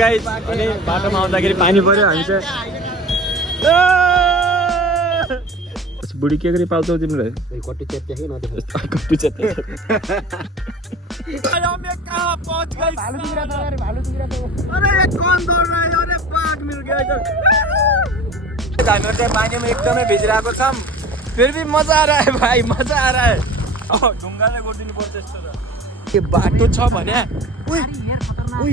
Guys अनि बाटोमा आउँदाखेरि पानी पर्यो हामी चाहिँ बुढी के गरी पाल्छौ तिमीले कट्टु चेप्टे के नदेख्नु कट्टु चेप्टे आयो मैं कहां पहुंच गई भालू दिख रहा अरे ये कौन दौड़ रहा है अरे बाघ मिल गया इधर हामी चाहिँ पानीमा एकदमै भिजिरहेको छौं फिर भी मजा आ रहा है भाई मजा आ रहा है ढुङ्गाले गोड्दिनु पर्छ यस्तो त के बाटो छ भने ओइ ओइ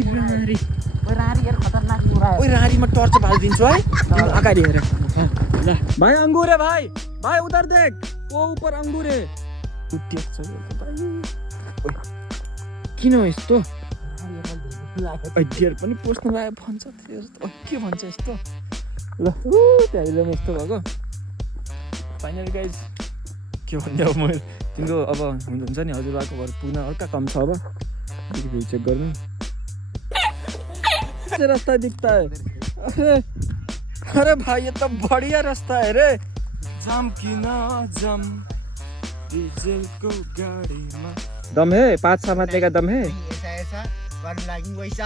रारी यार खतरनाक मुरा है ओइ रारीमा टर्च बाल्दिन्छु है तिमी अगाडि हेर ल भाइ अंगूर है भाइ उधर देख वो ऊपर अंगूर है टुट्यो छ भाइ किन यस्तो डियर पनि पोस्न लायो भन्छ के भन्छ यस्तो ल त्यहाँ यस्तो भएको फाइनल गाइज के भन्ने अब म तिम्रो अब हुन्छ नि हजुरबाको घर पुग्न हल्का कम छ अब भ्यू चेक गर्नु रास्ता दिखता है अरे भाई ये तो बढ़िया रास्ता है रे जम की ना जम डीजल को गाड़ी में दम है 5 समातने का दम है ऐसा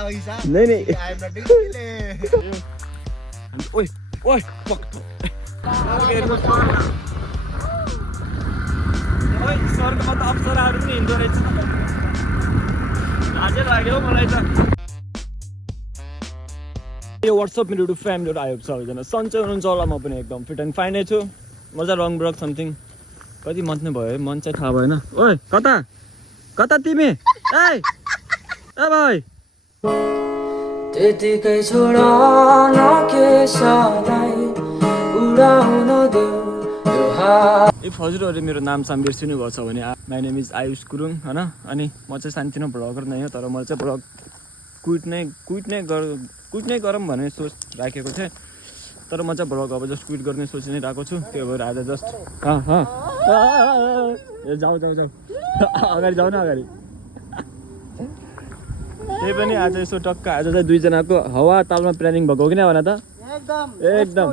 वैसा नहीं ओए ओए स्वर्गमा त अप्सराहरू पनि हिँड्दो रहेछ लाजै लाग्यो मलाई त यो व्हाट्सएप मेरो युट्युब फ्यामिलीहरू आएको छ सबैजना सन्चै हुनुहुन्छ होला म पनि एकदम फिट एन्ड फाइनै छु मजा रङ ब्रक समथिङ कति मन्थ नै भयो है मन चाहिँ थाहा भएन ओए कता तिमी ए भाइ त्यतिकै छोड न के सधैँ उडाउन देऊ इफ हजुरहरूले मेरो नाम साम बिर्सिनु भएको छ भने my name is Ayush Gurung होइन अनि म चाहिँ सानोतिनो भ्लगर नै हो तर मैले चाहिँ भ्लग क्विट नै गरौँ भन्ने सोच राखेको थिएँ तर म चाहिँ भ्लग अब जस्ट क्विट गर्ने सोच नै राखेको छु त्यो भएर आज जस्ट जाऊ अगाडि जाऊ न अगाडि त्यही पनि आज यसो टक्क आज चाहिँ दुईजनाको हावा तालमा प्लानिङ भएको कि नै भन त एकदम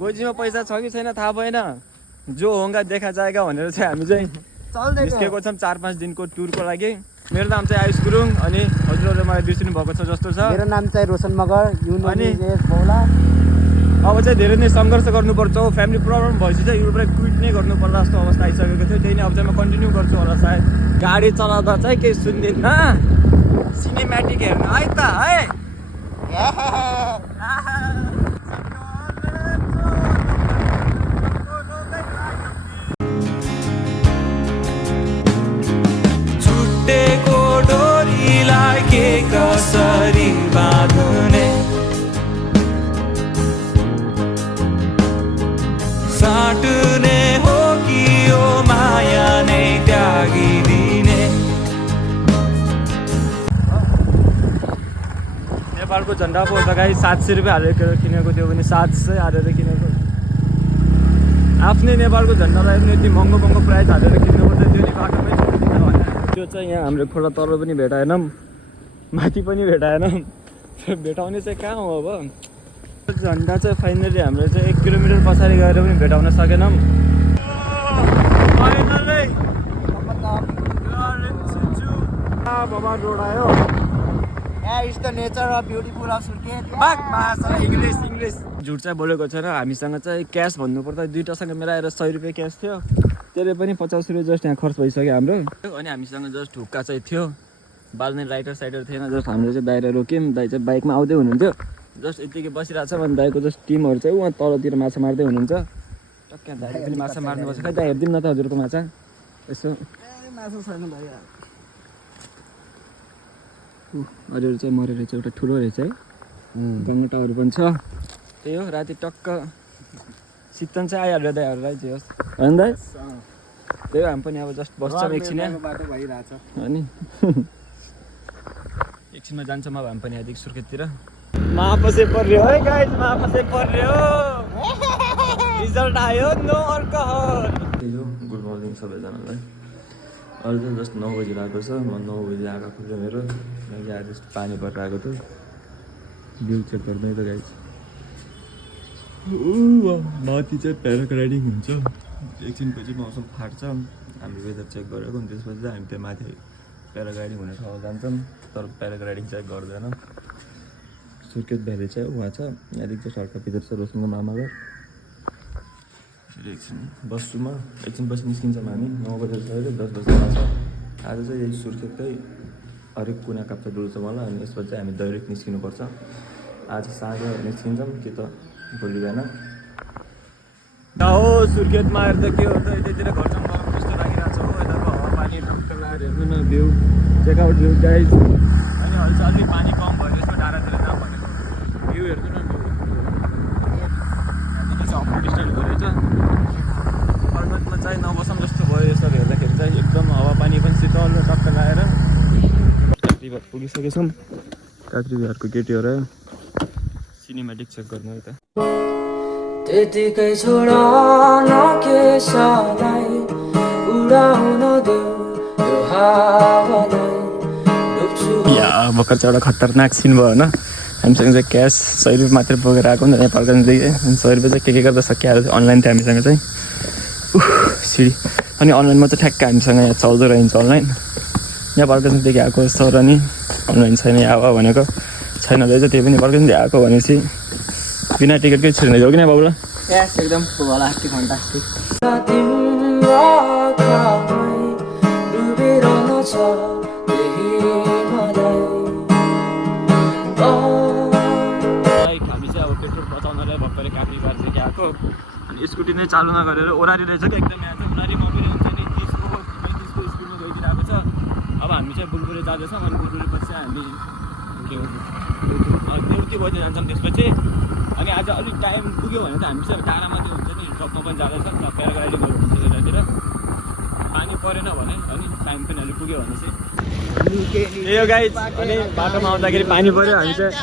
गोजीमा पैसा छ कि छैन थाहा भएन जो होगा देखा जाएगा भनेर चाहिँ हामी चाहिँ निस्केको छौँ 4-5 दिनको टुरको लागि मेरो नाम चाहिँ आयुष गुरुङ अनि हजुरहरूले मलाई बिर्सिनु भएको छ जस्तो छ मेरो नाम चाहिँ रोशन मगर अनि अब चाहिँ धेरै नै सङ्घर्ष गर्नुपर्छ फ्यामिली प्रब्लम भएपछि चाहिँ युरोपलाई क्विट नै गर्नुपर्ला जस्तो अवस्था आइसकेको थियो त्यही नै अब चाहिँ म कन्टिन्यू गर्छु होला सायद गाडी चलाउँदा चाहिँ केही सुन्दिनँ सिनेमेटिक हेर्नु है त है छुट्टेको डोरीलाई के कसरी बाँध्ने साट्ने हो कि यो माया नै त्यागिदिने नेपालको झन्डा पो गाई 700 रुपियाँ हालेर किनेको थियो भने 700 हालेर किनेको आफ्नै नेपालको झन्डालाई पनि यति महँगो प्राइस हालेर किन्नुपर्छ त्यो नि बाटोमै छोडिदिन्छ भने त्यो चाहिँ यहाँ हाम्रो खोला तल पनि भेटाएनौँ माथि पनि भेटाएनौँ भेटाउने चाहिँ कहाँ हो अब झन्डा चाहिँ फाइनली हाम्रो चाहिँ 1 किलोमिटर पछाडि गएर पनि भेटाउन सकेनौँ रोड आयो इङ्ग्लिस झुट चाहिँ बोलेको छैन हामीसँग चाहिँ क्यास भन्नुपर्दा दुईटासँग मिलाएर 100 रुपियाँ क्यास थियो त्यसले पनि 50 रुपियाँ जस्ट यहाँ खर्च भइसक्यो हाम्रो अनि हामीसँग जस्ट हुक्का चाहिँ थियो बाल्ने लाइटर साइटर थिएन जस्ट हामीले चाहिँ दाइलाई रोक्यौँ दाइ चाहिँ बाइकमा आउँदै हुनुहुन्थ्यो जस्ट यतिकै बसिरहेको छ भने दाइको जस्ट टिमहरू चाहिँ उहाँ तलतिर माछा मार्दै हुनुहुन्छ टक्क दाइले पनि माछा मार्नुपर्छ खै दाइ हेरिदिउँ न त हजुरको माछा यसो माछा छैन भाइ हजुर चाहिँ मरेर रहेछ एउटा ठुलो रहेछ है गङ्गटाहरू पनि छ त्यही हो राति टक्क शीतन चाहिँ आइहाल्यो दाइहरूलाई जे होस् होइन दाइ त्यही हो हामी पनि अब जस्ट बस्छौँ एकछिन अनि एकछिनमा जान्छौँ अब हामी पनि यहाँदेखि सुर्खेततिर महापसे पर्यो है गाइस महापसे पर्यो रिजल्ट आयो नो अल्कोहल गुड मर्निङ सबैजनालाई अहिले चाहिँ जस्ट 9 बजी आएको छ म 9 बजी आएको खुल्यो मेरो मैले आज पानी परेर आएको थियो भ्यू चेक गर्दै त गाइस माथि चाहिँ प्याराग्लाइडिङ हुन्छ एकछिनपछि मौसम फाट्छ हामीले वेदर चेक गरेको अनि त्यसपछि चाहिँ हामी त्यहाँ माथि प्याराग्लाइडिङ हुने ठाउँ जान्छौँ तर प्याराग्लाइडिङ चाहिँ गर्दैनौँ सुर्खेत भ्याली चाहिँ उहाँ छ यहाँदेखि चाहिँ सडक भित्र छ रोशनको मामा घर एकछिन बस्छु म एकछिन पछि निस्किन्छौँ हामी 9 बजे छ अहिले 10 बजे छ आज चाहिँ यही सुर्खेतकै हरेक कुना काप्चा डुल्छ मलाई अनि यसपछि चाहिँ हामी डाइरेक्ट निस्किनुपर्छ आज साँझ निस्किन्छौँ कि त भोलि बिहान हो सुर्खेतमा आएर त के हो त यतातिर घरसम्म जस्तो लागिरहेको छ हो यताको हावापानी टक्क लगाएर हेर्नु न भ्यू चेकआउट भ्यू गाइज अनि अहिले चाहिँ अलिक पानी कम भयो यसमा डाँडातिर जाऊँ भनेको भ्यू हेर्नु न यहाँदेखि चाहिँ अपडेट स्टार्ट गरेछ अर्नतमा चाहिँ नबसम जस्तो भयो यसरी हेर्दाखेरि चाहिँ एकदम हावापानी पनि शीतल र टक्क लगाएर काँक्री बिहार पुगिसकेछौँ काँक्री बिहारको गेट हो र सिनेमेटिक चेक गर्नु है त त्यतिकै छोड नकेशलाई उडाउन देऊ यो हावालाई डुब्छु या भर्खर चाहिँ एउटा खतरनाक सिन भयो होइन हामीसँग चाहिँ क्यास 100 रुपियाँ मात्रै बोकेर आएको नि त यहाँ फर्कँदैदेखि अनि 100 रुपियाँ चाहिँ के गर्दा सकिहाल्यो अनलाइन थियो हामीसँग चाहिँ सिडी अनि अनलाइनमा चाहिँ ठ्याक्क हामीसँग यहाँ चल्दो रहन्छ अनलाइन यहाँ फर्कँदैदेखि आएको सर अनि अनलाइन छैन आवा भनेको छैन रहेछ त्यही पनि फर्कँदै आएको भनेपछि बिना टिकटकै छिर्ने हो कि न बाबुला एकदम होला घन्टा हामी चाहिँ अब पेट्रोल बचाउनलाई भर्खरै काँक्री बारदेखि आएको अनि स्कुटी नै चालु नगरेर ओह्रारी रहेछ क्या एकदम यहाँ चाहिँ ओह्रारीमा पनि हुन्छ नि 30को 35को स्पिडमा गइदिरहेको छ अब हामी चाहिँ बुलबुले जाँदैछौँ अनि बुलबुलेपछि हामी के हो देउती बजे जान्छौँ त्यसपछि अनि आज अलिक टाइम पुग्यो भने त हामी चाहिँ टाढामा त्यो हुन्छ नि ट्रकमा पनि जाँदैछ प्याराग्लाइडिङहरू हुन्छ यतातिर पानी परेन भने अनि टाइम पनि अलिक पुग्यो भने चाहिँ यो गाइज अनि बाटोमा आउँदाखेरि पानी पऱ्यो हामी चाहिँ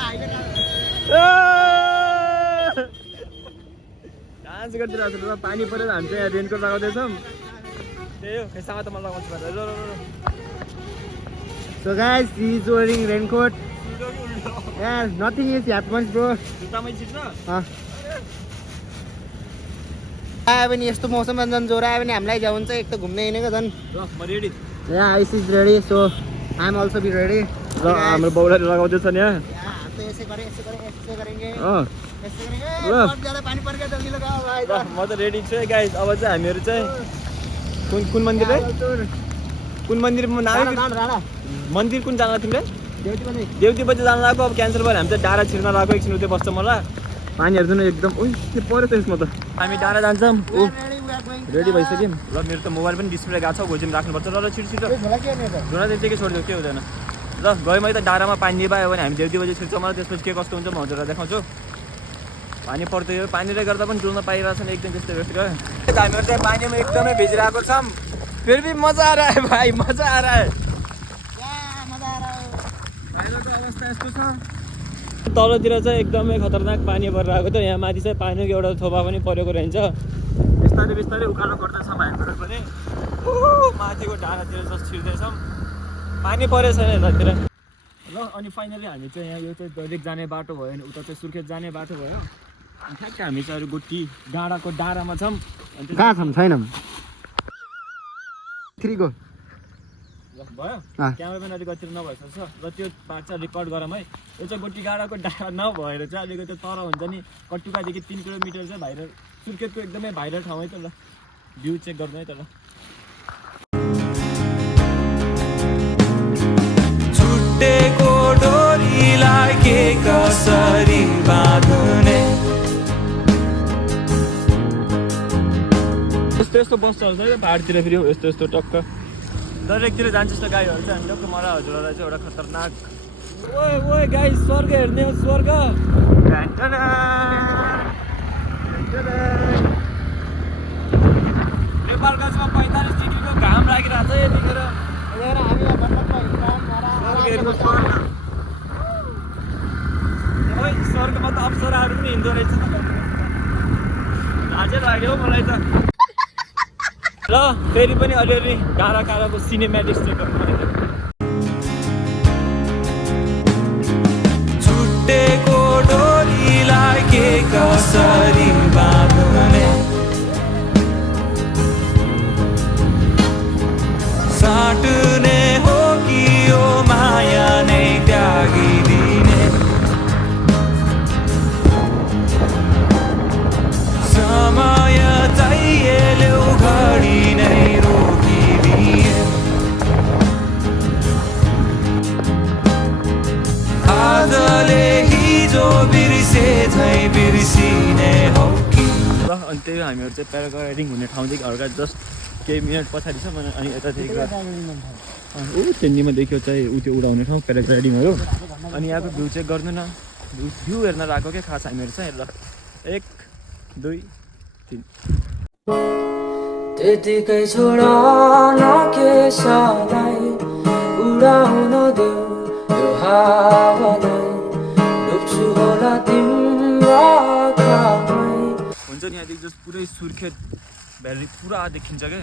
डान्स गरिदिरहेको छ पानी पऱ्यो हामी चाहिँ यहाँ रेनकोट लगाउँदैछौँ त्यही हो खैसामा त मलाई लगाउँछु भनेर So guys, he is wearing raincoat. Yeah, nothing is happens, bro. जुत्तामै छिट्छ आयो भने यस्तो मौसममा झन् ज्वरो आयो भने हामीलाई जाउँ चाहिँ एक त घुम्ने हिँडेको झन् ल म ready Yeah, ice is ready, so I am also be ready. ल हाम्रो बाउले लगाउँदैछ नि यहाँ तो ऐसे करेंगे ल बहुत ज्यादा पानी पड़ गया जल्दी लगाओ भाई ल म त रेडी छु है गाइज अब चाहिँ हामीहरू चाहिँ कुन मन्दिर है कुन मन्दिरमा नाम राणा मन्दिर कुन जान तिमीले देउती पनि देउती बजी जान लागेको अब क्यान्सल भयो हामी चाहिँ डाँडा छिर्न लागेको एकछिन उतै बस्छ मलाई पानी हेर्नु न एकदम उही के पऱ्यो त यसमा त हामी डाँडा जान्छौँ रेडी भइसक्यौँ ल मेरो त मोबाइल पनि डिस्प्ले गएको छ घोजिम राख्नुपर्छ ल छिटो झोला चाहिँ के छोडिदियो के हुँदैन ल गयो मैले त डाँडामा पानी पायो भने हामी देउती बजी छिर्छौँ मलाई त्यसपछि के कस्तो हुन्छ म हजुरलाई देखाउँछु पानी पर्दैन पानीले गर्दा पनि डुल्न पाइरहेको छ एकदम त्यस्तो व्यक्त हामीहरू चाहिँ पानीमा एकदमै भिजिरहेको छौँ फिर भी मजा आ रहा है भाइ मजा आ रहा है बाहिरको अवस्था यस्तो छ तलतिर चाहिँ एकदमै खतरनाक पानी भरेर आएको थियो यहाँ माथि चाहिँ पानीको एउटा थोपा पनि परेको रहन्छ बिस्तारै बिस्तारै उकालो गर्दैछौँ हामीहरू पनि माथिको डाँडातिर जस्तो छिर्दैछौँ पानी परेको छैन यतातिर ल अनि फाइनली हामी चाहिँ यहाँ यो चाहिँ दैलेख जाने बाटो भयो अनि उता चाहिँ सुर्खेत जाने बाटो भयो अनि ठ्याक्क हामी चाहिँ अरू गोटी डाँडाको डाँडामा छौँ अनि कहाँ छौँ छैनौँ 3 go भयो क्यामेराम्यान अलिक अतिर नभएछ र त्यो पार्ट चाहिँ रेकर्ड गरौँ है यो चाहिँ गोटी डाँडाको डाँडा नभएर चाहिँ अलिकति तर हुन्छ नि कटुकादेखि 3 किलोमिटर चाहिँ भाइरल सुर्खेतको एकदमै भाइरल ठाउँ है त ल भ्यू चेक गर्नु है त ल छुट्टेको डोरीलाई के कसरी बाँध्ने यस्तो यस्तो बस्छ है पाहाडतिर फेरि यस्तो यस्तो टक्क डाइरेक्टतिर जान्छ जस्तो गाईहरू चाहिँ हामी टक्क मलाई हजुरहरूलाई चाहिँ एउटा खतरनाक ओए गाई स्वर्ग हेर्ने हो स्वर्ग नेपालगञ्जमा 45 डिग्रीको घाम लागिरहेको छ यतिखेर स्वर्गमा त अप्सराहरू पनि हिँड्दो रहेछ लाजै लाग्यो मलाई त ल फेरि पनि अलिअलि डाँडा काँडाको सिनेमेटिक्स चेक गर्नु छुट्टेको डोरीलाई के कसरी बाँध्ने साट्ने हो कि यो माया नै त्यागिदिने जो बिर्से झै बिर्सिने हो कि ल अनि त्यही हामीहरू चाहिँ प्याराग्लाइडिङ हुने ठाउँदेखि हल्का जस्ट केही मिनट पछाडि छ अनि यतादेखि ऊ त्यहाँनिरमा देखियो चाहिँ ऊ त्यो उडाउने ठाउँ प्याराग्लाइडिङहरू अनि यहाँको भ्यू चेक गर्नु न भ्यू हेर्न लगाएको क्या खास हामीहरू चाहिँ ल 1 2 3 त्यतिकै छोड न के सधैँ उडाउन देऊ यो हावालाई डुब्छु होला तिम्रो आँखामै हुन्छ नि यहाँदेखि जस्ट पुरै सुर्खेत भ्याली पुरा देखिन्छ क्या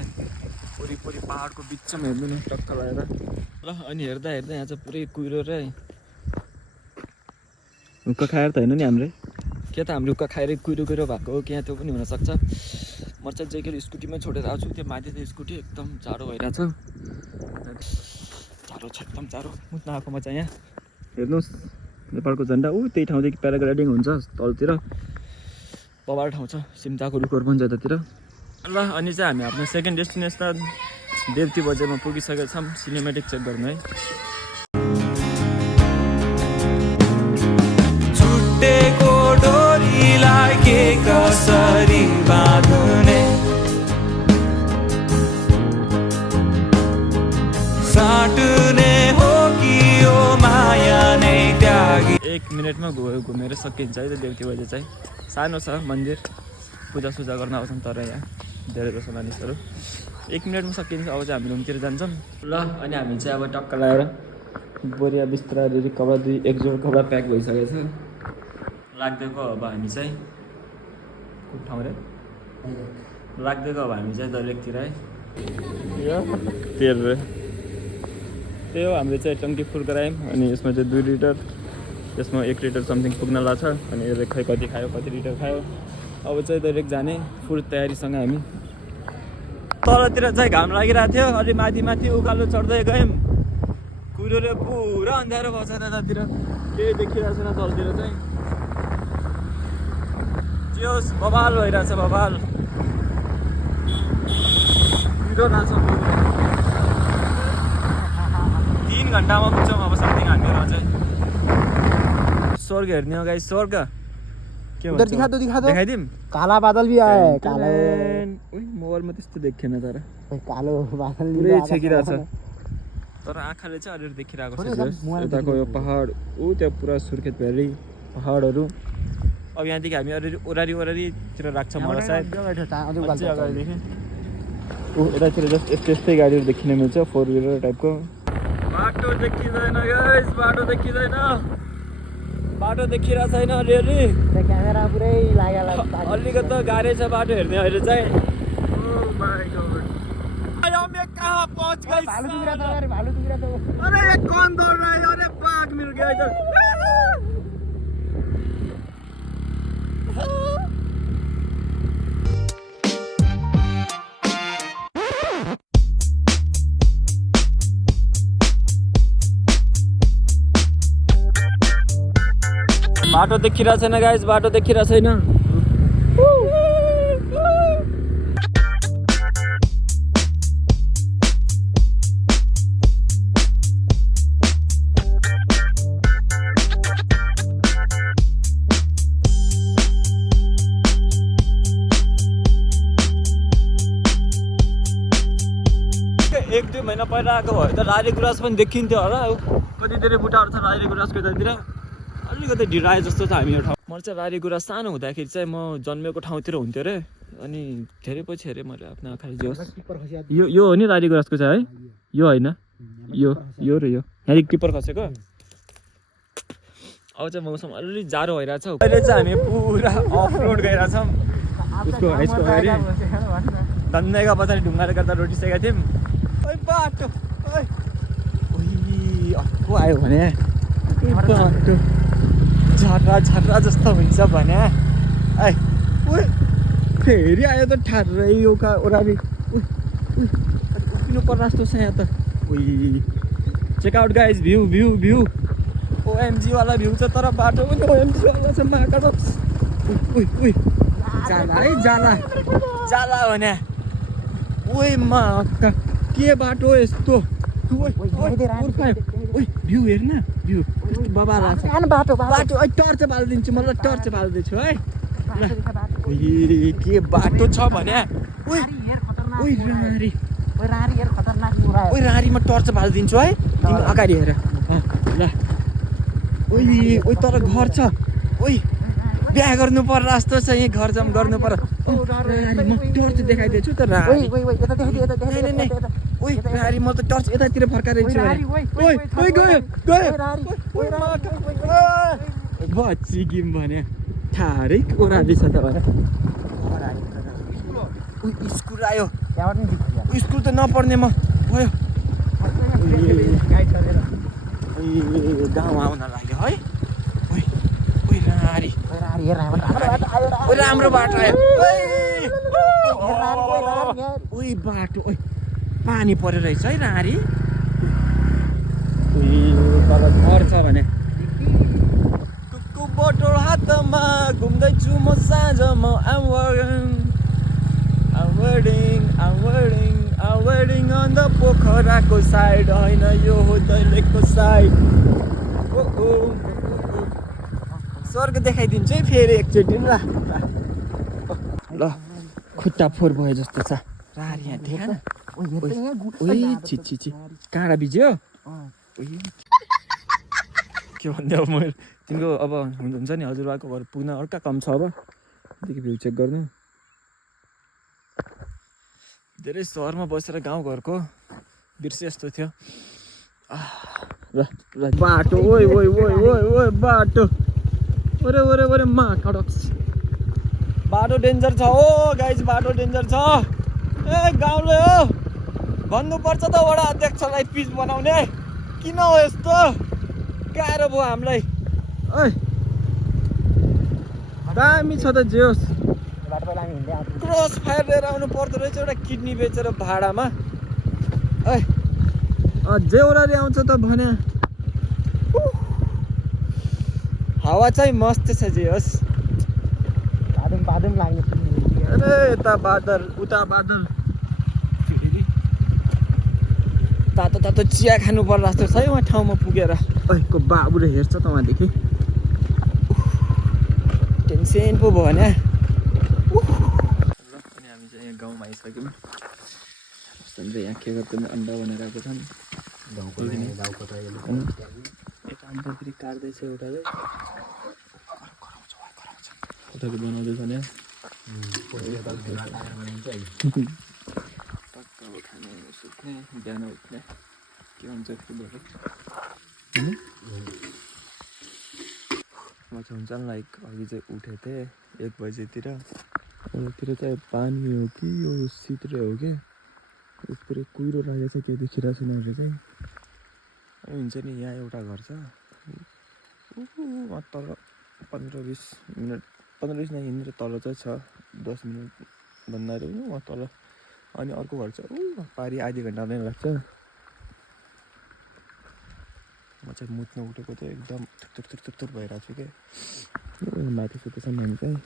वरिपरि पहाडको बिचमा हेर्नु नि टक्क लगाएर ल अनि हेर्दा हेर्दा यहाँ चाहिँ पुरै कुहिरो र हुक्का खाएर त होइन नि हाम्रै के त हाम्रो हुक्का खाएर कुहिरो कुहिरो भएको हो कि यहाँ त्यो पनि हुनसक्छ म चाहिँ जहिले स्कुटीमै छोडेर आउँछु त्यो माथि त स्कुटी एकदम जाडो भइरहेछ जाडो छ एकदम जाडो मुत्न आएकोमा चाहिँ यहाँ हेर्नुहोस् नेपालको झन्डा ऊ त्यही ठाउँदेखि प्याराग्लाइडिङ हुन्छ तलतिर पवार ठाउँ छ सिम्ताको रुखहरू पनि छ यतातिर ल अनि चाहिँ हामी आफ्नो सेकेन्ड डेस्टिनेसन देवती बजारमा पुगिसकेका छौँ सिनेमेटिक चेक गर्नु है छुट्टेको डोरीलाई के कसरी बाँध्ने साट्ने हो कि यो माया नै त्यागी 1 मिनटमा घुमेर सकिन्छ है त देवती बजा चाहिँ सानो छ मन्दिर पूजासुजा गर्न आउँछन् तर यहाँ धेरै जसो मानिसहरू 1 मिनटमा सकिन्छ अब चाहिँ हामी रुमतिर जान्छौँ ल अनि हामी चाहिँ अब टक्क लगाएर बोरिया बिस्तारै कपडा एक जोड कपडा प्याक भइसकेको छ लाग्दैको अब हामी चाहिँ कुन ठाउँ रे लाग्दैको अब हामी चाहिँ दैलेखतिर है त्यही हो हामीले चाहिँ टङ्की फुल गरायौँ अनि यसमा चाहिँ 2 लिटर यसमा 1 लिटर समथिङ पुग्न लाग्छ अनि यसले खै कति खायो कति लिटर खायो अब चाहिँ दैलेख जाने फुल तयारीसँग हामी तलतिर चाहिँ घाम लागिरहेको थियो अलि माथि माथि उकालो चढ्दै गयौँ कुहिरोले पुरा अँध्यारो भएको छ त्यतातिर केही देखिरहेको छैन तलतिर चाहिँ जोस् बवाल भइरहेछ बवाल कुहिरो रहेछ 3 घन्टामा पुग्छौँ अब समथिङ हामीहरू अझै स्वर्ग हेर्ने हो गाइस स्वर्ग उधर दिखा दो दिखाइदिम काला बादल भी आया है काला मोबाइलमा त्यस्तो देखेन तर कालो बादल पुरै छेकिरहेछ तर आँखाले चाहिँ अलिअलि देखिरहेको छ यताको यो पहाड ऊ त्यो पुरा सुर्खेत भ्याली पहाडहरू अब यहाँदेखि हामी अलिअलि ओरारीतिर राख्छौँ मलाई सायद अगाडिदेखि ऊ यतातिर जस्ट यस्तै गाडीहरू देखिन मिल्छ 4 व्हिलर टाइपको बाटो देखिँदैन गाइस बाटो देखिरहेको छैन अलिअलि क्यामेरा पुरै लाग्यो अलिकति गाह्रै छ बाटो हेर्ने अहिले चाहिँ कहाँ पहुँच गए भालू दिख रहा था अरे ये कौन दौड़ रहा है अरे बाघ मिल गया इधर बाटो देखिरहेको छैन गाइस बाटो देखिरहेको छैन एक दुई महिना पहिला आएको भए त रारी गुराँस पनि देखिन्थ्यो होला कति धेरै बुट्टाहरू छ रारी गुराँसको यतातिर अलिकति ढिलो आए जस्तो छ हामी यो ठाउँ म चाहिँ रारी गुराँस सानो हुँदाखेरि चाहिँ म जन्मेको ठाउँतिर हुन्थ्यो अरे अनि धेरै पछि हेरेँ मैले आफ्नो आँखाले जोस् यो हो नि रारी गुराँसको चाहिँ है यो होइन यो र यो यहाँदेखि टिप्पर खसेको अब चाहिँ मौसम अलिअलि जाडो भइरहेछ अहिले चाहिँ हामी पुरा अफ रोड गइरहेछौँ उसको हाइसको अगाडि धन्दैका पछाडि ढुङ्गाले गर्दा रोटी सेकेका थियौँ ओइ बाटो अर्को आयो भने बाटो झर्रा जस्तो हुन्छ भने फेरि आयो त ठाड्रै यो ओरारी उभिनु पर्ने जस्तो छ यहाँ त check out guys view OMG वाला भ्यू छ तर बाटो पनि ओएमजी वाला छ महाकालो जाला है जाला भने ओइ मा के बाटो यस्तो ओइ भ्यू हेर्न भ्यू बाबा लाग्छ बाटो टर्च बालिदिन्छु म ल टर्च बालिदिन्छु है के बाटो छ भने ओइ रारीमा टर्च बालिदिन्छु है तिमी अगाडि हेर ल ओइ तर घर छ ओइ बिहा गर्नु पर्ला जस्तो छ यहीँ घर जाम गर्नु पर्ला म टर्च देखाइदिन्छु त रारी ओइ रारी म त टर्च यतातिर फर्काइदिन्छु ओइ गयो बच्ची गेम भने थारै ओह्राली छ त भने स्कुल आयो स्कुल त नपढ्ने म भयो गाउँ आउन लाग्यो है राम्रो बाटो आयो ओइ बाटो ओइ पानी परेर रहेछ है रारी तल घर छ भने कुकु बोटल हातमा घुम्दैछु म साँझमा I'm waiting on the पोखराको साइड होइन यो हो दैलेखको साइड स्वर्ग देखाइदिन्छु है फेरि एकचोटि ल खुट्टा फोहोर भयो जस्तो छ रारी यहाँ देखा न छि काँडा बिज्यो के भन्दै अब म तिम्रो अब हुन्छ नि हजुरबाको घर पुग्न अर्का कम छ अब देखि भ्यू चेक गर्नु धेरै सहरमा बसेर गाउँघरको दृश्य यस्तो थियो बाटो ओइ बाटो ओरे माकडक्स बाटो डेन्जर छ हो गाइज बाटो डेन्जर छ ए गाउँले हो भन्नुपर्छ त वडा अध्यक्षलाई पिच बनाउने किन हो यस्तो गाह्रो भयो हामीलाई ओइ दामी छ त जे होस् क्रस फायर लिएर आउनु पर्दो रहेछ एउटा किडनी बेचेर भाडामा ए जेउरारी आउँछ त भने हावा चाहिँ मस्त छ जे होस् बादम लाग्ने अरे यता बादल उता बादल तातो चिया खानु पर्ला जस्तो छ है उहाँ ठाउँमा पुगेर को बाबुले हेर्छ त उहाँदेखि टेन्सन पो भयो भने अनि हामी चाहिँ यहाँ गाउँमा आइसक्यौँ यहाँ के गर्छ अन्डा बनाएर आएको छन् यता अन्डा फेरि काट्दैछ एउटाले उताले बनाउँदैछ नि टक्क अब खाने सुत्ने बिहान उठ्ने के हुन्छ फेरि भोलि म चाहिँ हुन्छ नि लाइक अघि चाहिँ उठेको थिएँ 1 बजीतिर चाहिँ पानी हो कि यो शीतले हो कि पुरै कुहिरो लागेको छ के देखिरहेको छैन अहिले चाहिँ हुन्छ नि यहाँ एउटा घर छ तल 15-20 मिनट 15-20 नै हिँडेर तल चाहिँ छ 10 मिनट भन्दाखेरि वहाँ तल अनि अर्को घर छ पारि आधी घन्टा नै लाग्छ म चाहिँ मुत्न उठेको थियो एकदम थुर भइरहेको छु क्या माथि सुतेसम्म हामी चाहिँ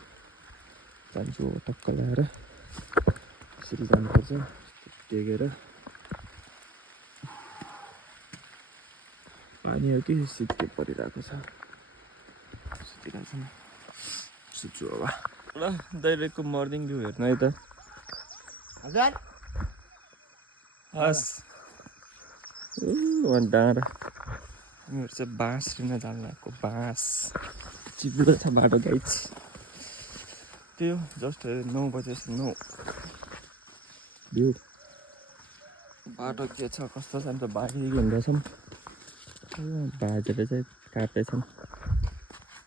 जान्छु टक्क ल्याएर यसरी जानुपर्छ टेकेर पानी हो कि शीतले परिरहेको छ सुतिरहेको छ सुत्छु अब ल दैलेखको मर्निङ भ्यू हेर्नु है त हजुर हस् डाँडा उनीहरू चाहिँ बाँस लिन जानु भएको बाँस चिप्लो छ बाटो गाइज त्यो जस्ट 9 बजे 9 भ्यू बाटो के छ कस्तो छ नि त बारी हिँड्दैछौँ बाजेले चाहिँ काट्दैछन्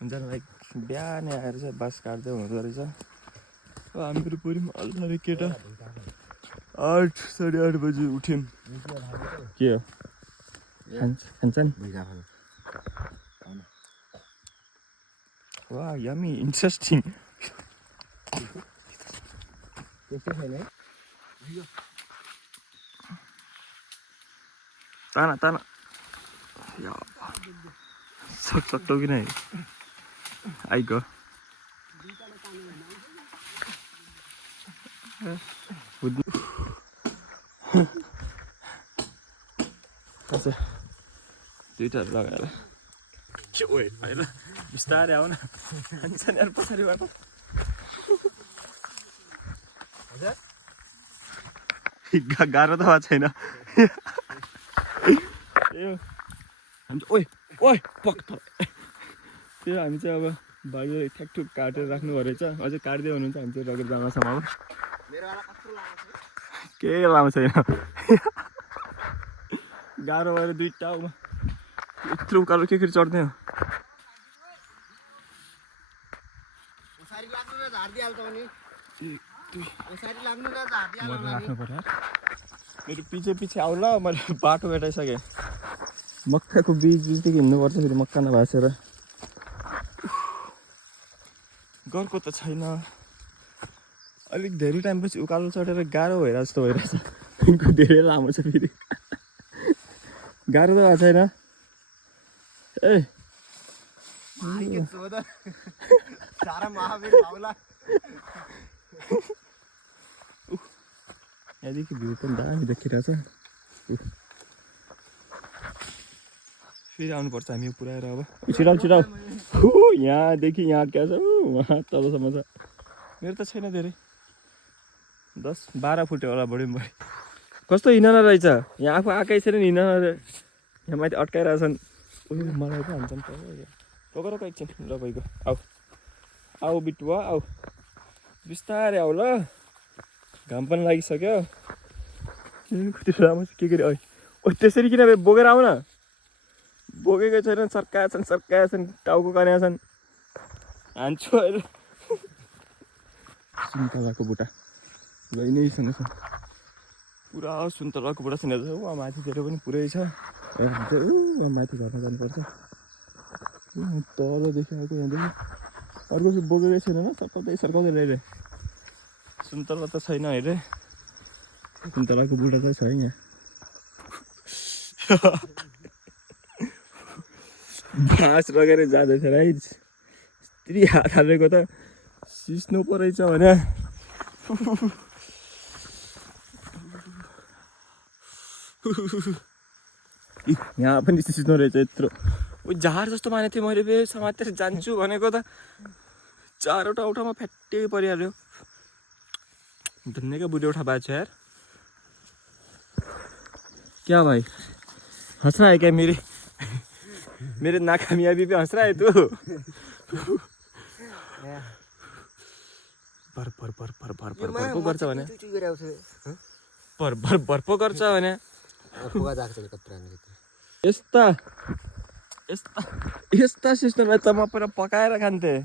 हुन्छ लाइक बिहानै आएर चाहिँ बाँस काट्दै हुँदो रहेछ हामीहरू पुऱ्यौँ अल्लाह केटा 8-8:30 बजी उठ्यौँ के हो खान्छन् वा यम्मी इन्ट्रेस्टिङ ताना सक्छौ कि नै आइगो अच्छा स्वेटर लगाएर के ओए होइन बिस्तारै आऊ न हान्छ नि यार पछाडिबाट गाह्रो त भएको छैन ओए ओए पक त्यो हामी चाहिँ अब बाहिर ठ्याकठुक काटेर राख्नु रहेछ अझै काट्दै हुनुहुन्छ हामी चाहिँ लगेर जाँदैछौँ अब केही लामो छैन गाह्रो भएर दुईवटा यत्रो उकालो के चढ्दै हो राख्नु पर्यो मेरो पछि आऊ ल मैले बाटो भेटाइसकेँ मक्काको बिचदेखि हिँड्नुपर्छ फेरि मक्का नभासेर गरको त छैन अलिक धेरै टाइमपछि उकालो चढेर गाह्रो भएर जस्तो भइरहेछ धेरै लामो छ फेरि गाह्रो त भएको छैन ए यहाँदेखि भ्यू पनि दामी देखिरहेछ फेरि आउनुपर्छ हामी यो पुऱ्याएर अब छिटाउ छिटाउ यहाँदेखि यहाँ क्या छ वहाँ तलसम्म छ मेरो त छैन धेरै 10-12 फुट होला बढी बढी कस्तो हिँड्न रहेछ यहाँ आफू आएकै छैन नि हिँड्न यहाँ माथि अड्काइरहेछन् मलाई त हान्छन् टोकेर एकछिन ल भइगयो आऊ आऊ बिटुवा आऊ बिस्तारै आऊ ल घाम पनि लागिसक्यो कति राम्रो छ के गरे ओ त्यसरी किन बोकेर आऊ न बोकेको छैन सर्काएछन् टाउको कन्याछन् हान्छु अहिले सुन्तलाको बुट्टा लैनैसँग छ पुरा सुन्तलाको बुट्टा सुनेको छ उहाँ माथितिर पनि पुरै छ माथि घरमा जानुपर्छ तलदेखि आएको यहाँदेखि अर्को बोकेकै छैन न सर्काउँदै ल्याइरहे सुन्तला त छैन अहिले सुन्तलाको बुट्टा चाहिँ छ यहाँ बाँस लगेर जाँदैछ राइट यत्रो हात हालेको त सिस्नु परेछ भने यहाँ पनि सिस्नु रहेछ यत्रो जहाज जस्तो मानेको थिएँ मैले बे समातेर जान्छु भनेको त 4वटा औठामा फ्याट्टै परिहाल्यो धन्यका बुढी उठा बात यार क्या भाई हंस रहा है क्या मेरे नाकामयाबी पे हंस रहा है तू भर गर्छ भने भर गर्छ भने यस्ता सिस्टमलाई त म पहिला पकाएर खान्थेँ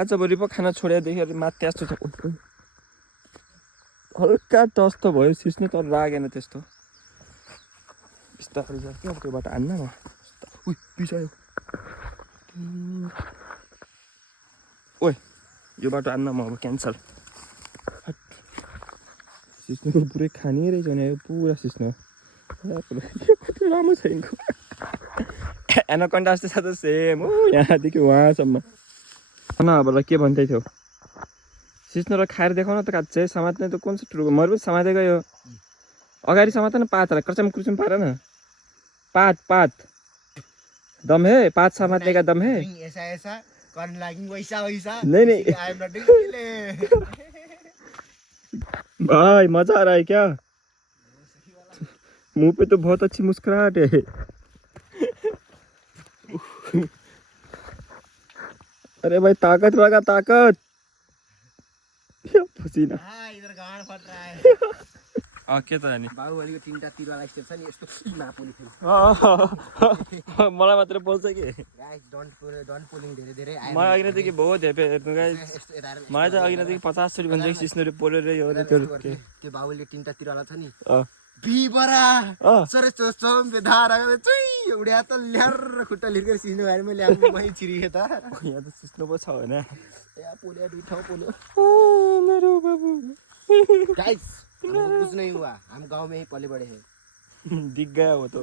आजभोलि पो खाना छोडेदेखि माथि यस्तो छ हल्का टस त भयो सिस्नु तर लागेन त्यस्तो बिस्तारै छ क्या त्यो बाटो हान्न म पिछायो ओए यो बाटो हान्न म अब क्यान्सल सिस्नुको पुरै खाने रहेछ भने यो पुरा सिस्नु कति राम्रो छ यिनको एनाकोन्डा जस्तो छ त सेम हो यहाँदेखि वहाँसम्म न अब के भन्दै थियो सिस्नुलाई खाएर देखाउन त काट्छ समात्ने त कुन चाहिँ ठुलो मैले पनि समाते गयो अगाडि समात न पातलाई कर्चम कुर्चम पार न पात दम है पात समातने का दम है ऐसा करने लगी वैसा नहीं भाई मजा आ रहा है क्या मुंह पे तो बहुत अच्छी मुस्कुराहट है अरे भाई ताकत लगा ताकत पसीना इधर गाँड फट रहा है के त नि बाहुबलीको 3टा तिरवाला स्टेप छ नि यस्तो नापोली थियो मलाई मात्र बोल्छ कि गाइस डोन्ट पुलिङ धेरै मलाई अघिदेखि बहुत हेपे हेर्नु गाइस मलाई चाहिँ अघिदेखि 50 चोटि भन्छ सिस्नुले पोलेर यो त्यो बाहुबलीको 3टा तिरवाला छ नि बिबरा सरे चौम पे धारा चुई उड्या त ल्यार खुट्टा लिएर सिस्नु भएर मैले मै छिरिए त यहाँ त सिस्नु पो छ हैन यहाँ पोल्या दुई ठाउँ पोल्यो मेरो बाबु गाइस कुछ नहीं हुआ हम गांव में ही पले बड़े हैं दिख गया वो तो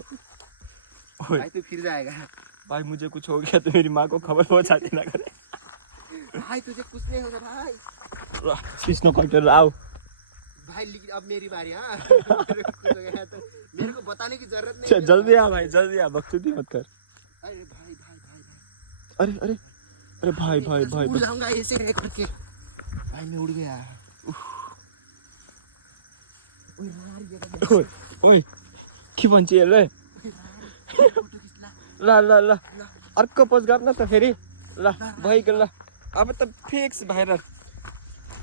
भाई तू फिर जाएगा भाई मुझे कुछ हो गया तो मेरी माँ को खबर पहुंचा देना करे भाई तुझे कुछ नहीं होगा भाई सिस्नो कटर आओ भाई लेकिन अब मेरी बारी हाँ मेरे को बताने की जरूरत नहीं है। जल्दी आ भाई, जल्दी आ, बकचोदी मत कर। अरे भाई भाई भाई अरे अरे अरे भाई भाई भाई उड़ जाऊंगा ऐसे करके। भाई मैं उड़ गया। ओए ओए के भन्छ यसले? ल ल ल अर्को पोस्ट गर्न त फेरि। ल भइगयो ल, अब त फिक्स भाइरल।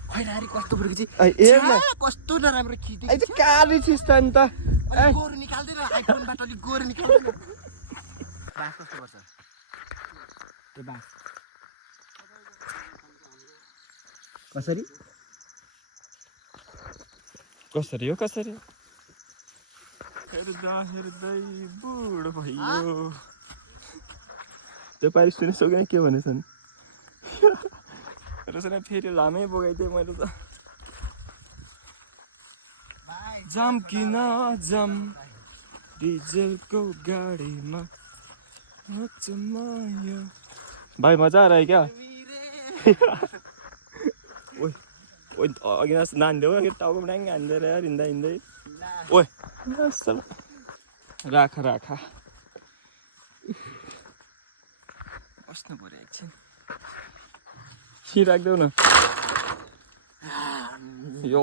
हैरारी कस्तो परेको चाहिँ हेर्न कस्तो नराम्रो खिच्दै अहिले काली छिस् त अन्त। अलिक गोरु निकाल्दैन आइफोनबाट अलिक गोरु निकाल्दैन। बास कस्तो पर्छ त्यो बास कसरी कसरी हो कसरी? हेर्दा हेर्दै बुढो भयो। त्यो पारि सुनिसक्यो के भनेछन्? र फेरि लामै बोगाइदिएँ मैले त। जाम किन जाम डिजेलको गाडीमा भाइ मजा आएर क्या? ओइ ओइ अघि नान्देऊ अघि टाउको डाङ्गे हान्देर यार हिँड्दा हिँड्दै। ओइ राख राख बस्नु पऱ्यो एकछिन। खी राख्देऊ न यो।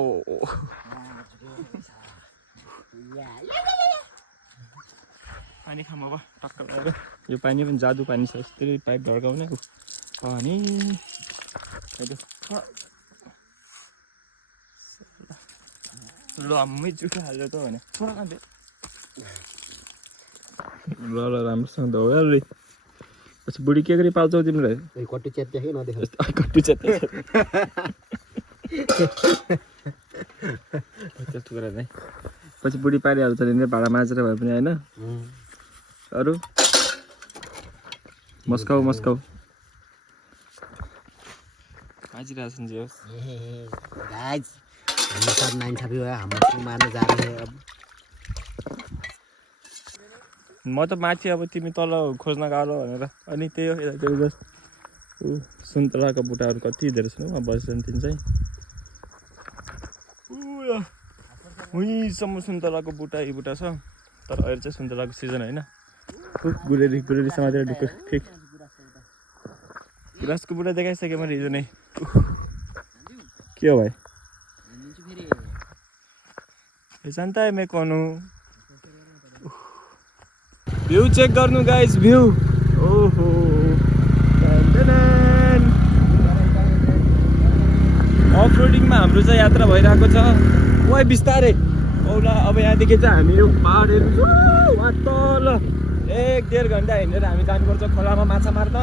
पानी खाम अब टक्क लगाएर। यो पानी पनि जादु पानी छ, यस्तै पाइप ढड्काउने पानी। ल आम्मै जुठो हाल्यो त भने छोरा खाँदै। ल ल राम्रोसँग धो अलि। पछि बुढी के गरी पाल्छौ तिमीलाई? कट्टु च्यात्या कि नदेख कट्टु च्यात्या त्यस्तो कुरा नै। पछि बुढी पारिहाल्छ नि भाडा माझेर भए पनि होइन। अरू मस्काउ मस्काउ बाजिरहेछ नि जे होस्। गाइस हम सब नाइंसाफी हुआ, हम उसको मारने जा रहे हैं अब। म त माथि अब तिमी तल खोज्न गयो भनेर। अनि त्यही हो यतातिर सुन्तलाको बुट्टाहरू कति धेरै छन् अब बसेछन् तिन चाहिँ। उहीँसम्म सुन्तलाको बुट्टा यी बुट्टा छ, तर अहिले चाहिँ सुन्तलाको सिजन होइन। गुलेरी गुलेरी समातेर ढुक्क ठिक। गिलासको बुट्टा देखाइसकेँ मैले हिजो नै। के हो भाइ? जानता है मैं कौन हूँ? भ्यू चेक गर्नु गाइस, भ्यू। ओहो अफ रोडिङमा हाम्रो चाहिँ यात्रा भइरहेको छ। ओइ बिस्तारै औला। अब यहाँदेखि चाहिँ हामी यो पहाडहरू वहाँ तल 1-1.5 घन्टा हिँडेर हामी जानुपर्छ खोलामा माछा मार्न।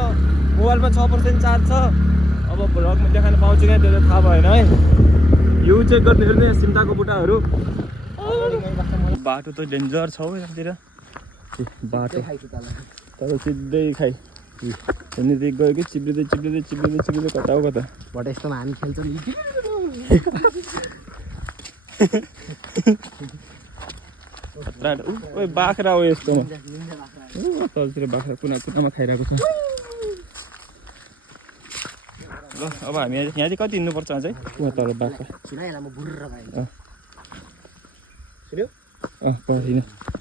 मोबाइलमा 6% चार्ज छ। अब भ्लगमा देखाउन पाउँछु क्या त्यो त थाहा भएन है। भ्यू चेक गर्नु हेर्नु यहाँ सिम्ताको बुट्टाहरू। बाटो त डेन्जर छ हौ यहाँतिर बाटो, तर सिधै खाइ यहाँनिर गयो कि चिप्लिँदै चिप्लिँदै चिप्लिँदै चिप्लिँदै कता हो कता। बट यस्तोमा हामी खेल्छौँ नि। ओइ बाख्रा हो यस्तोमा। तलतिर बाख्रा कुना कुनामा खाइरहेको छ। ल अब हामी यहाँ चाहिँ कति हिँड्नुपर्छ अझै? उहाँ तल बाख्रा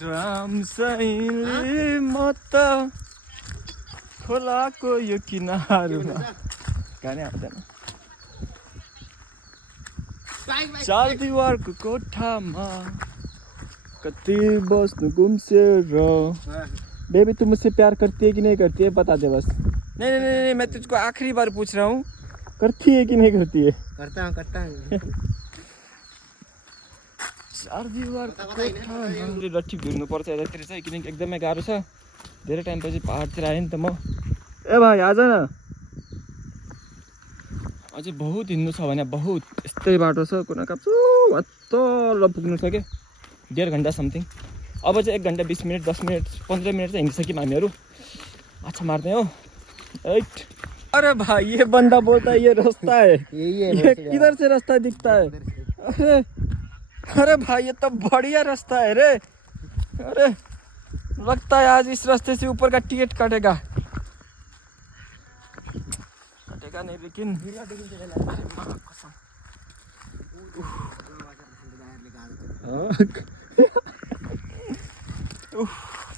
रामसाईले म त खोलाको यो किनारमा गाने आउँदैन। चार दिवारको कोठामा कति बस्नु घुम्सेर। बेबी तुम मुझसे प्यार करती है कि नहीं करती है बता दे बस। नहीं नहीं नहीं मैं तुझको आखिरी बार पूछ रहा हूँ, करती है कि नहीं करती है? करता हूँ चार दिवारको कोठामा लट्ठी भिर्नु पर्छ यतातिर चाहिँ, किनकि एकदमै गाह्रो छ। धेरै टाइमपछि पहाडतिर आएँ नि त म। ए भाइ आज न अझै बहुत हिँड्नु छ भने बहुत यस्तै बाटो छ कुना काप्छु तल पुग्नु छ क्या। 1.5 घन्टा समथिङ। अब चाहिँ 1 घन्टा 20 मिनट 10 मिनट 15 मिनट चाहिँ हिँडिसक्यौँ हामीहरू। अच्छा मार्ने हो। अरे भाई ये बंदा बोलता है ये रास्ता है, ये किधर से रास्ता दिखता है? अरे भाई ये तो बढ़िया रास्ता है रे। अरे लगता है आज इस रास्ते से ऊपर का टिकट कटेगा। कटेगा नहीं लेकिन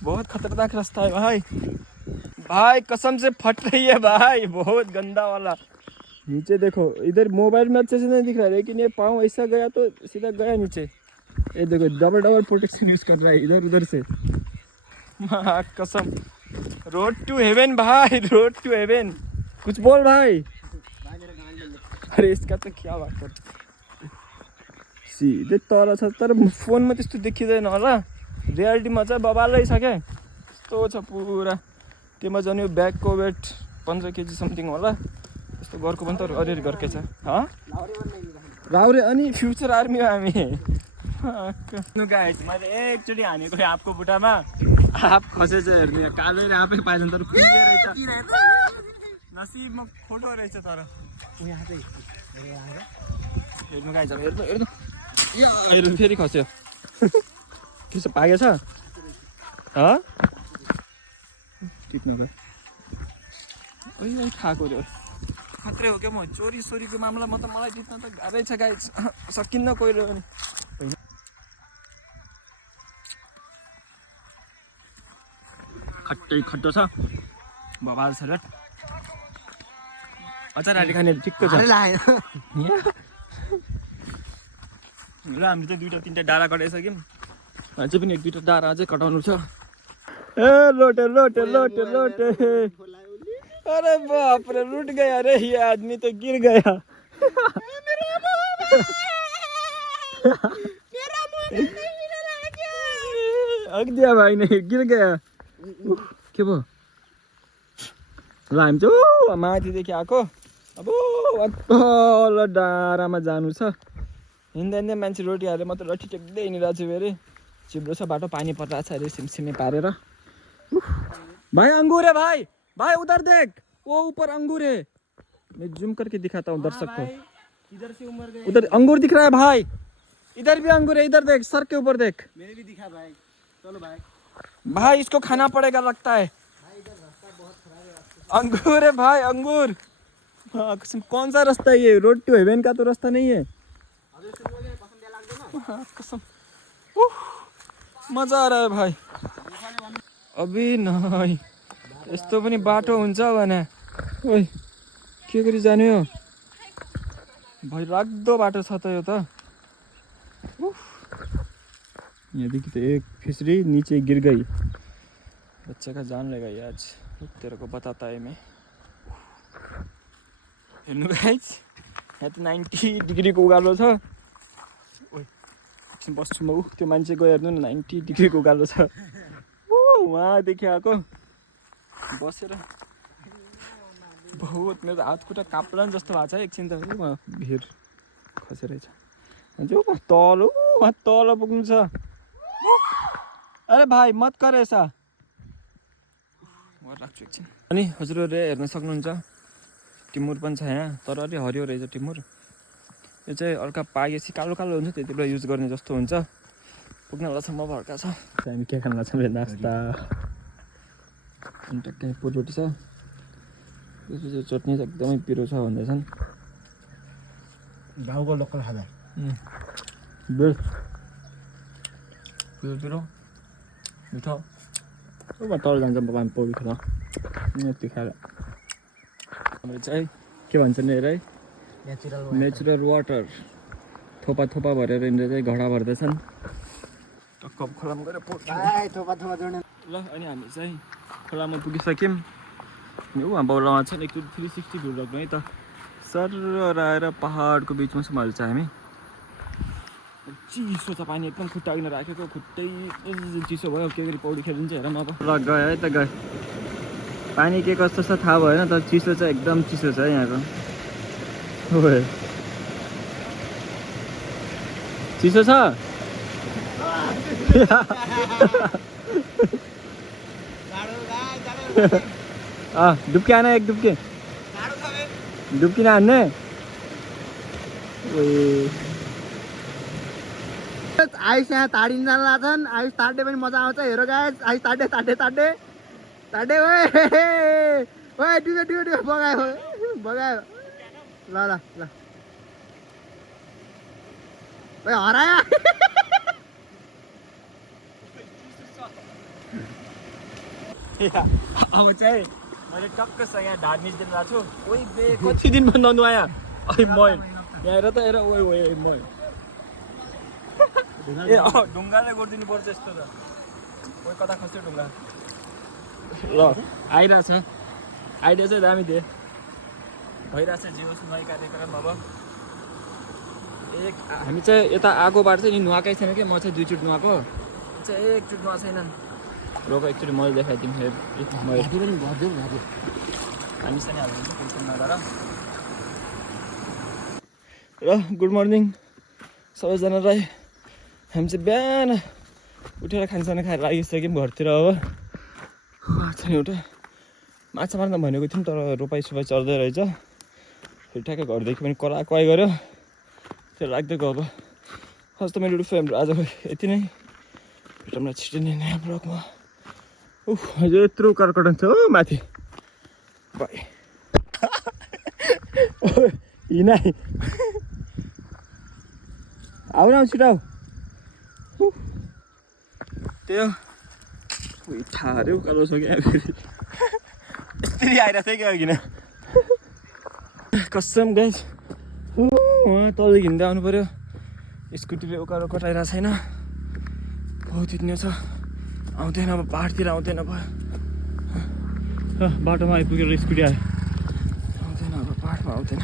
बहुत खतरनाक रास्ता है भाई। भाई कसम से फट रही है भाई, बहुत गंदा वाला। नीचे देखो, इधर मोबाइल में अच्छे से नहीं दिख रहा है, लेकिन ये पाँव ऐसा गया तो सीधा गया नीचे। ये देखो डबल प्रोटेक्शन यूज कर रहा है इधर उधर से। कसम, रोड टू हेवन भाई, रोड टू हेवन। कुछ बोल भाई। अरे इसका तो क्या बात कर, सिधै तल छ, तर फोनमा त्यस्तो देखिँदैन होला, रियालिटीमा चाहिँ बबाल रहेछ क्या। यस्तो छ पुरा, त्यसमा झन् यो ब्यागको वेट 15 केजी समथिङ होला। यस्तो घरको पनि त अलिअलि घरकै छ। राउरे अनि फ्युचर आर्मी हो हामी। गाइस मैले एकचोटि हानेको थिएँ आपको बुट्टामा, आप खसेछ हेर्ने, कालेर आफै पाएछन् तर कुहिए रहेछ। नसिबमा खोटो रहेछ तर। हेर्नु गाइस, हेर्नु हेर्नु, हेर्नु फेरि खस्यो। के छ, पागेछ? टिप्नु गयो, खाएको रे। खत्रै हो क्या म, चोरी सोरीको मामला म त, मलाई जित्न त गाह्रै छ गाइस, सकिन्न कोही पनि। खट्टै खट्टो छ, बबाल छ र। अचार हाली खाने ठिक्क छ। ल हामी त 2-3टा डाँडा कटाइसक्यौँ, अझै पनि 1-2टा डाँडा अझै कटाउनु छ। ए लोटे लोटे लोटे लोटे, अरे बाप रे, लूट गया रे ये आदमी, तो गिर गया। हक दिया भाई ने, गिर गया। के भयो? ल हामी चाहिँ माथिदेखि आएको, अब तल डाँडामा जानु छ। हिँड्दै हिँड्दै मान्छे रोटी हालेर, म त लट्ठी टेक्दै हिँडिरहेको छु। फेरि चिप्लो छ बाटो, पानी पर्दा छ अरे सिमसिमे पारेर। भाई अंगूर है भाई, भाई उधर देख, वो ऊपर अंगूर है। मैं जूम करके दिखाता हूँ दर्शक को। इधर से उमर गए, उधर अंगूर दिख रहा है भाई, इधर भी अंगूर है, इधर देख, सर के ऊपर देख। मेरे भी दिखा भाई। चलो भाई, भाई इसको खाना पड़ेगा लगता है। अंगूर है भाई, अंगूर। हाँ, कौन सा रास्ता है ये? रोड टू हेवन का तो रास्ता नहीं है। कसम, मजा आ रहा है भाई। अभी नहीं यस्तो पनि बाटो हुन्छ भने, ओइ के गरी जाने हो भाइ? लाग्दो बाटो छ त यो त। यहाँदेखि त एक फिसरी नीचे गिर गई, बच्चे का जान ले गई आज, तेरे को बताता है मैं। हेर्नु गाइस, यहाँ त 90 डिग्रीको उकालो छ। ओइ एकछिन बस्छु म, त्यो मान्छे गयो हेर्नु न, 90 डिग्रीको उकालो छ। उहाँदेखि आएको बसेर बहुत, मेरो हात खुट्टा काप्ला जस्तो भएको छ एकछिन त। भिर खसेर छ तल, वहाँ तल पुग्नु छ। अरे भाइ मत कर ऐसा, राख्छु एकछिन। अनि हजुरहरूले हेर्न सक्नुहुन्छ टिमुर पनि छ यहाँ, तर अलि हरियो रहेछ टिमुर। यो चाहिँ अर्का पागेसी कालो कालो हुन्छ, त्यति बेला युज गर्ने जस्तो हुन्छ। पुग्न लासम्म भर्का छ। हामी के खान लाग्छ मेरो नास्ता, अनि टक्कै रोटी छ, त्यसपछि चटनी चाहिँ एकदमै पिरो छ भन्दैछन्। गाउँको लोकल खाजा बेस्ट, पिरो पिरो मिठो। तल जान्छ हामी पौडी खेल्न, यति खाएर। हाम्रो चाहिँ के भन्छन् हेर है, नेचुरल वाटर थोपा थोपा भरेर यिनीहरू चाहिँ घडा भर्दैछन्। टक्क खोलामा गएर थोपा थोपा जोड्ने। ल अनि हामी चाहिँ खोलामा पुगिसक्यौँ। वहाँ बौलामा छ 360 भ्यू लाग्नु है त। सर आएर पहाडको बिचमा छौँ अहिले चाहिँ हामी। चिसो छ पानी, एकदम खुट्टा अघि राखेको, खुट्टै चिसो भयो। के गरी पौडी खेलिन्छ हेर न अब। ल गयो है त गयो, पानी के कस्तो छ थाहा भएन, तर चिसो चाहिँ एकदम चिसो छ है यहाँको। चिसो छ। डुब्की आना, एक डुब्की, डुब्की ना हान्ने। आइस यहाँ ताडिन जान लाग्छन्, आइस ताड्ने पनि मजा आउँछ। हेर गाइस, आइस ताड्ने ताड्ने ताड्ने ताड्ने, ओए ओए डुब्यो डुब्यो डुब्यो, बगायो बगायो। ल ल ल, ओए हरायो। अब चाहिँ मैले टक्कसँग यहाँ ढाड निस्किनु भएको छु ओइ बे कति दिनमा ननुहाया अहिले म यहाँ हेर त हेर ओइ ओइ म ए ढुङ्गाले गरिदिनु पर्छ यस्तो त ओइ कता खस्यो ढुङ्गा ल आइरहेछ दामी दिए भइरहेछ जियोस् नयाँ कार्यक्रम अब हामी चाहिँ यता आएको बाटो चाहिँ नि नुहाएकै छैन कि म चाहिँ 2 चोटि नुहाएको चाहिँ एकचोटि नुहाएको छैनन् रोग एकचोटि मैले देखाइदिउँ पानी सानी हालिदिन्छु टेन्सन नगर र गुड मर्निङ सबैजनालाई हामी चाहिँ बिहान उठेर खानसाना खाएर लागिसक्यौँ घरतिर अब चाहिँ एउटा माछा मार्न भनेको थियौँ तर रोपाइ सोपाइ चल्दै रहेछ फेरि ठ्याक्कै घरदेखि पनि कराई गऱ्यो त्यो लाग्दै गयो अब हस् त मेरो फ्यामिली आजको यति नै भेटौँला छिटो नै नयाँ ब्लगमा हजुर यत्रो कर्कटन छ हो माथि बाई हिँडाइ आऊ न छिटो आऊ त्यो थाहा उकालो छ क्या फेरि यस्तरी आइरहेको थियो क्या अघि न कसम गाइस तलदेखि हिँड्दै आउनु पऱ्यो स्कुटीले उकालो कटाइरहेको छैन बहुत हिँड्ने छ आउँदैन अब पाहाडतिर आउँदैन भयो बाटोमा आइपुगेर स्कुटी आयो आउँदैन अब पाहाडमा आउँदैन